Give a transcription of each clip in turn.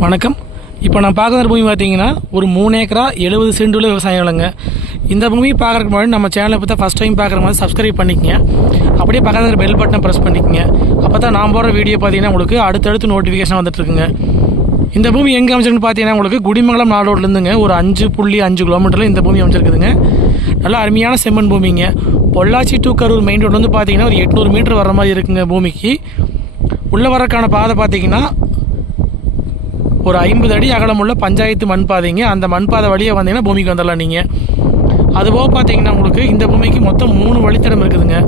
வணக்கம். இப்போ நான் பார்க்குற பூமி பார்த்தீங்கன்னா ஒரு மூணு ஏக்கரா எழுபது சென்ட் உள்ள விவசாயம் நிலங்க இந்த பூமி பார்க்குறக்கு முன்னாடி நம்ம சேனலை பார்த்தா ஃபஸ்ட் டைம் பார்க்குற மாதிரி சப்ஸ்கிரைப் பண்ணிக்கங்க. அப்படியே பக்கத்தில் பெல் பட்டனை ப்ரெஸ் பண்ணிக்கங்க. அப்போ தான் நான் போடுற வீடியோ பார்த்தீங்கன்னா உங்களுக்கு அடுத்தடுத்து நோட்டிஃபிகேஷன் வந்துட்டுருக்குங்க இந்த பூமி எங்கே அமைச்சிருக்குன்னு பார்த்தீங்கன்னா உங்களுக்கு குடிமங்கலம் நாடோட்லேருந்துங்க ஒரு அஞ்சு புள்ளி அஞ்சு கிலோமீட்டரில் இந்த பூமி அமைச்சிருக்குதுங்க நல்லா அருமையான செம்மண் பூமிங்க. பொள்ளாச்சி டு கரூர் மெயின் ரோட்லேருந்து பார்த்தீங்கன்னா ஒரு எட்நூறு மீட்டர் வர மாதிரி இருக்குங்க பூமிக்கு. உள்ளே வரக்கான பாதை பார்த்தீங்கன்னா ஒரு ஐம்பது அடி அகலமுள்ள பஞ்சாயத்து மண் பாதைங்க அந்த மண் பாதை வழியாக வந்தீங்கன்னா பூமிக்கு வந்துடலாம் நீங்கள் அதுபோக பார்த்தீங்கன்னா உங்களுக்கு இந்த பூமிக்கு மொத்தம் மூணு வழித்தடம் இருக்குதுங்க.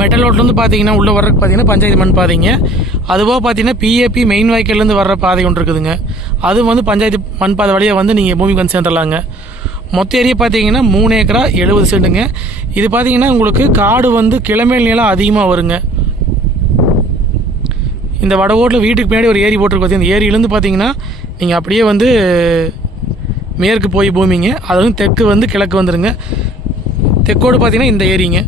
மெட்டல் ரோட்லேருந்து பார்த்தீங்கன்னா உள்ளே வர்றதுக்கு பார்த்தீங்கன்னா பஞ்சாயத்து மண் பாதைங்க அதுபோக பார்த்தீங்கன்னா பிஏபி மெயின் வாய்க்கல்லேருந்து வர்ற பாதை ஒன்று இருக்குதுங்க. அது வந்து பஞ்சாயத்து மண் பாதை வழியாக வந்து நீங்கள் பூமிக்கு வந்து சேர்ந்துடலாங்க. மொத்த ஏரியா பார்த்தீங்கன்னா மூணு ஏக்கரா எழுபது சென்ட்டுங்க. இது பார்த்தீங்கன்னா உங்களுக்கு காடு வந்து கிழமையில் நிலம் அதிகமாக வருங்க. இந்த வடகோட்டில் வீட்டுக்கு பின்னாடி ஒரு ஏரி போட்டிருக்கு பார்த்தீங்கன்னா இந்த ஏரியிலேருந்து பார்த்தீங்கன்னா நீங்கள் அப்படியே வந்து மேற்கு போய் பூமிங்க. அதுவும் தெற்கு வந்து கிழக்கு வந்துடுங்க தெற்கோடு பார்த்தீங்கன்னா இந்த ஏரிங்க.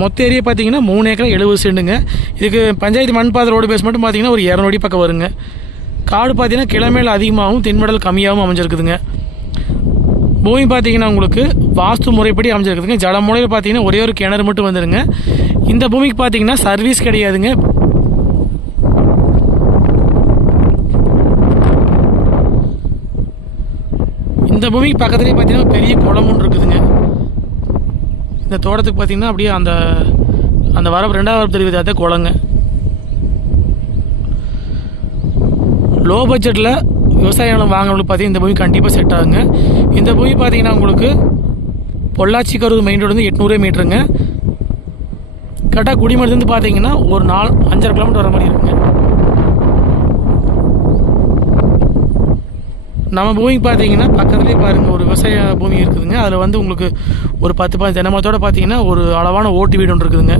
மொத்த ஏரியா பார்த்தீங்கன்னா மூணு ஏக்கரை எழுபது செண்டுங்க. இதுக்கு பஞ்சாயத்து மண்பாதை ரோடு பேஸ் மட்டும் பார்த்தீங்கன்னா ஒரு இரநூறு பக்கம் வருங்க. காடு பார்த்தீங்கன்னா கிழமையில் அதிகமாகவும் தென்மடல் கம்மியாகவும் அமைஞ்சிருக்குதுங்க. பூமி பார்த்தீங்கன்னா உங்களுக்கு வாஸ்து முறைப்படி அமைஞ்சிருக்குதுங்க. ஜலமுறையில் பார்த்தீங்கன்னா ஒரே ஒரு கிணறு மட்டும் வந்துடுங்க இந்த பூமிக்கு பார்த்தீங்கன்னா சர்வீஸ் கிடையாதுங்க. இந்த பூமிக்கு பக்கத்துலேயே பார்த்தீங்கன்னா பெரிய குளம் ஒன்று இருக்குதுங்க. இந்த தோட்டத்துக்கு பார்த்தீங்கன்னா அப்படியே அந்த அந்த வரப்பு ரெண்டாவது வரப்பு தெரியுது அதே குளங்க. லோ பட்ஜெட்டில் விவசாய நிலம் வாங்கினவங்களுக்கு பார்த்தீங்கன்னா இந்த பூமி கண்டிப்பாக செட் ஆகுங்க. இந்த பூமி பார்த்தீங்கன்னா உங்களுக்கு பொள்ளாச்சி கருது மெயின் ரோடு வந்து எட்நூறு மீட்டருங்க கரெக்டாக குடிமரத்துலேருந்து பார்த்தீங்கன்னா ஒரு நாலு அஞ்சரை கிலோமீட்டர் வர மாதிரி இருக்கும் நம்ம பூமிக்கு பார்த்தீங்கன்னா பக்கத்துலேயே பாருங்கள் ஒரு விவசாய பூமி இருக்குதுங்க. அதில் வந்து உங்களுக்கு ஒரு பத்து பதினஞ்சு தினமத்தோடு பார்த்தீங்கன்னா ஒரு அளவான ஓட்டு வீடு ஒன்று இருக்குதுங்க.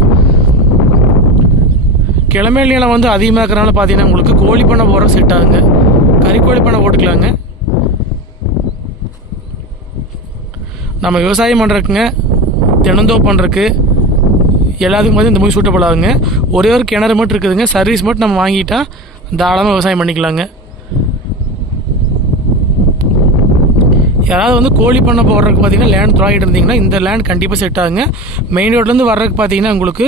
கிழமையில் நிலம் வந்து அதிகமாக இருக்கிறனால பார்த்தீங்கன்னா உங்களுக்கு கோழி பண்ணை போகிற செட் ஆகுங்க. கறிக்கோழி பண்ணை போட்டுக்கலாங்க. நம்ம விவசாயம் பண்ணுறதுக்குங்க தினந்தோ பண்ணுறதுக்கு எல்லாத்துக்கும் வந்து இந்த மூவி சூட்டபிள் ஆகுங்க. ஒரே ஒரு கிணறு மட்டும் இருக்குதுங்க. சர்வீஸ் மட்டும் நம்ம வாங்கிட்டா தாராளமாக விவசாயம் பண்ணிக்கலாங்க. யாராவது வந்து கோழி பண்ண போடுறதுக்கு பார்த்தீங்கன்னா லேண்ட் துறாகிட்டு இருந்தீங்கன்னா இந்த லேண்ட் கண்டிப்பாக செட் ஆகுங்க. மெயின் ரோட்லேருந்து வர்றதுக்கு பார்த்தீங்கன்னா உங்களுக்கு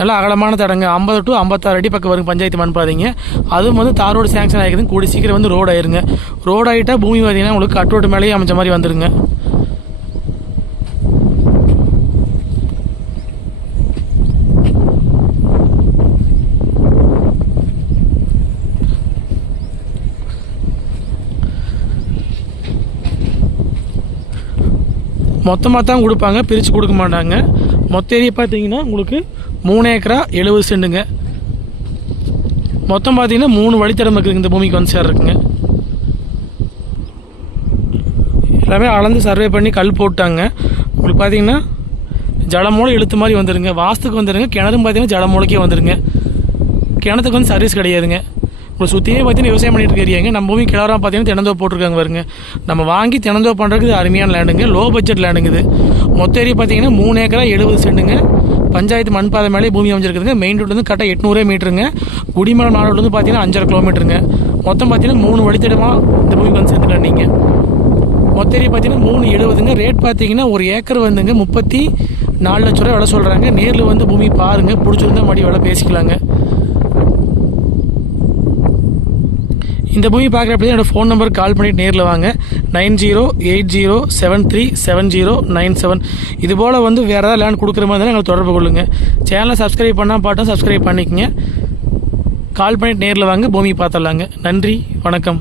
நல்ல அகலமான தடங்க ஐம்பது டு ஐம்பத்தாறு அடி பக்கம் வரும் பஞ்சாயத்து மண் பாதைங்க அதுவும் வந்து தார் ரோடு சேங்ஷன் ஆகிருக்குது கூடி சீக்கிரம் வந்து ரோடு ஆயிருங்க. ரோடு ஆகிட்டா பூமி பார்த்தீங்கன்னா உங்களுக்கு கட் ரோடு மேலேயே அமைச்ச மாதிரி வந்துருங்க. மொத்தமாக தான் கொடுப்பாங்க பிரித்து கொடுக்க மாட்டாங்க. மொத்த ஏரியா பார்த்தீங்கன்னா உங்களுக்கு மூணு ஏக்கரா எழுபது சென்டுங்க மொத்தம் பார்த்தீங்கன்னா மூணு வழித்தடம் இருக்குதுங்க இந்த பூமிக்கு வந்து சேர்றதுக்குங்க. எல்லாமே அளந்து சர்வே பண்ணி கல் போட்டாங்க. உங்களுக்கு பார்த்தீங்கன்னா ஜலமூலை இழுத்து மாதிரி வந்துடுங்க வாஸ்துக்கு வந்துடுங்க கிணறும் பார்த்தீங்கன்னா ஜலமூலைக்கே வந்துடுங்க கிணத்துக்கு வந்து சர்வீஸ் கிடையாதுங்க. உங்களை சுற்றியே பார்த்தீங்கன்னா விவசாயம் பண்ணிட்டு இருக்கிறீங்க நம்ம பூமி கிளறாக பார்த்தீங்கன்னா தினந்தோ போட்டிருக்காங்க பாருங்க. நம்ம வாங்கி தினந்தோ பண்ணுறதுக்கு அருமையான லேண்டுங்க லோ பட்ஜெட் லேண்டுங்க இது. மொத்த ஏரியா பார்த்தீங்கன்னா மூணு ஏக்கரா எழுபது சென்ட்டுங்க பஞ்சாயத்து மண் பாதை மேலே பூமி அமைஞ்சிருக்குதுங்க. மெயின் ரோட்லேருந்து கரெக்டாக எட்நூறே மீட்டருங்க. குடிமலை நாடு வந்து பார்த்தீங்கன்னா அஞ்சரை கிலோமீட்டருங்க. மொத்தம் பார்த்தீங்கன்னா மூணு வழித்தடமாக இந்த பூமிக்கு வந்து சேர்த்துக்கலாம் நீங்கள் மொத்த ஏரியா பார்த்தீங்கன்னா மூணு எழுபதுங்க. ரேட் பார்த்தீங்கன்னா ஒரு ஏக்கர் வந்துங்க முப்பத்தி நாலு லட்ச ரூபா விலை சொல்கிறாங்க நேரில் வந்து பூமி பாருங்கள் பிடிச்சிருந்தா மறுபடியும் விலை பேசிக்கலாங்க. இந்த மூவி பார்க்குறப்ப என்னோட ஃபோன் நம்பர் கால் பண்ணிட்டு நேரில் வாங்க. Nine zero eight zero seven three seven zero nine seven. இது போல் வந்து வேறு ஏதாவது லேண்ட் கொடுக்குற மாதிரி இருந்தால் எங்களை தொடர்பு கொள்ளுங்கள் சேனலை சப்ஸ்கிரைப் பண்ணால் பாட்டும் சப்ஸ்கிரைப் பண்ணிக்கங்க. கால் பண்ணிட்டு நேரில் வாங்க பூமி பார்த்துடலாங்க. நன்றி வணக்கம்.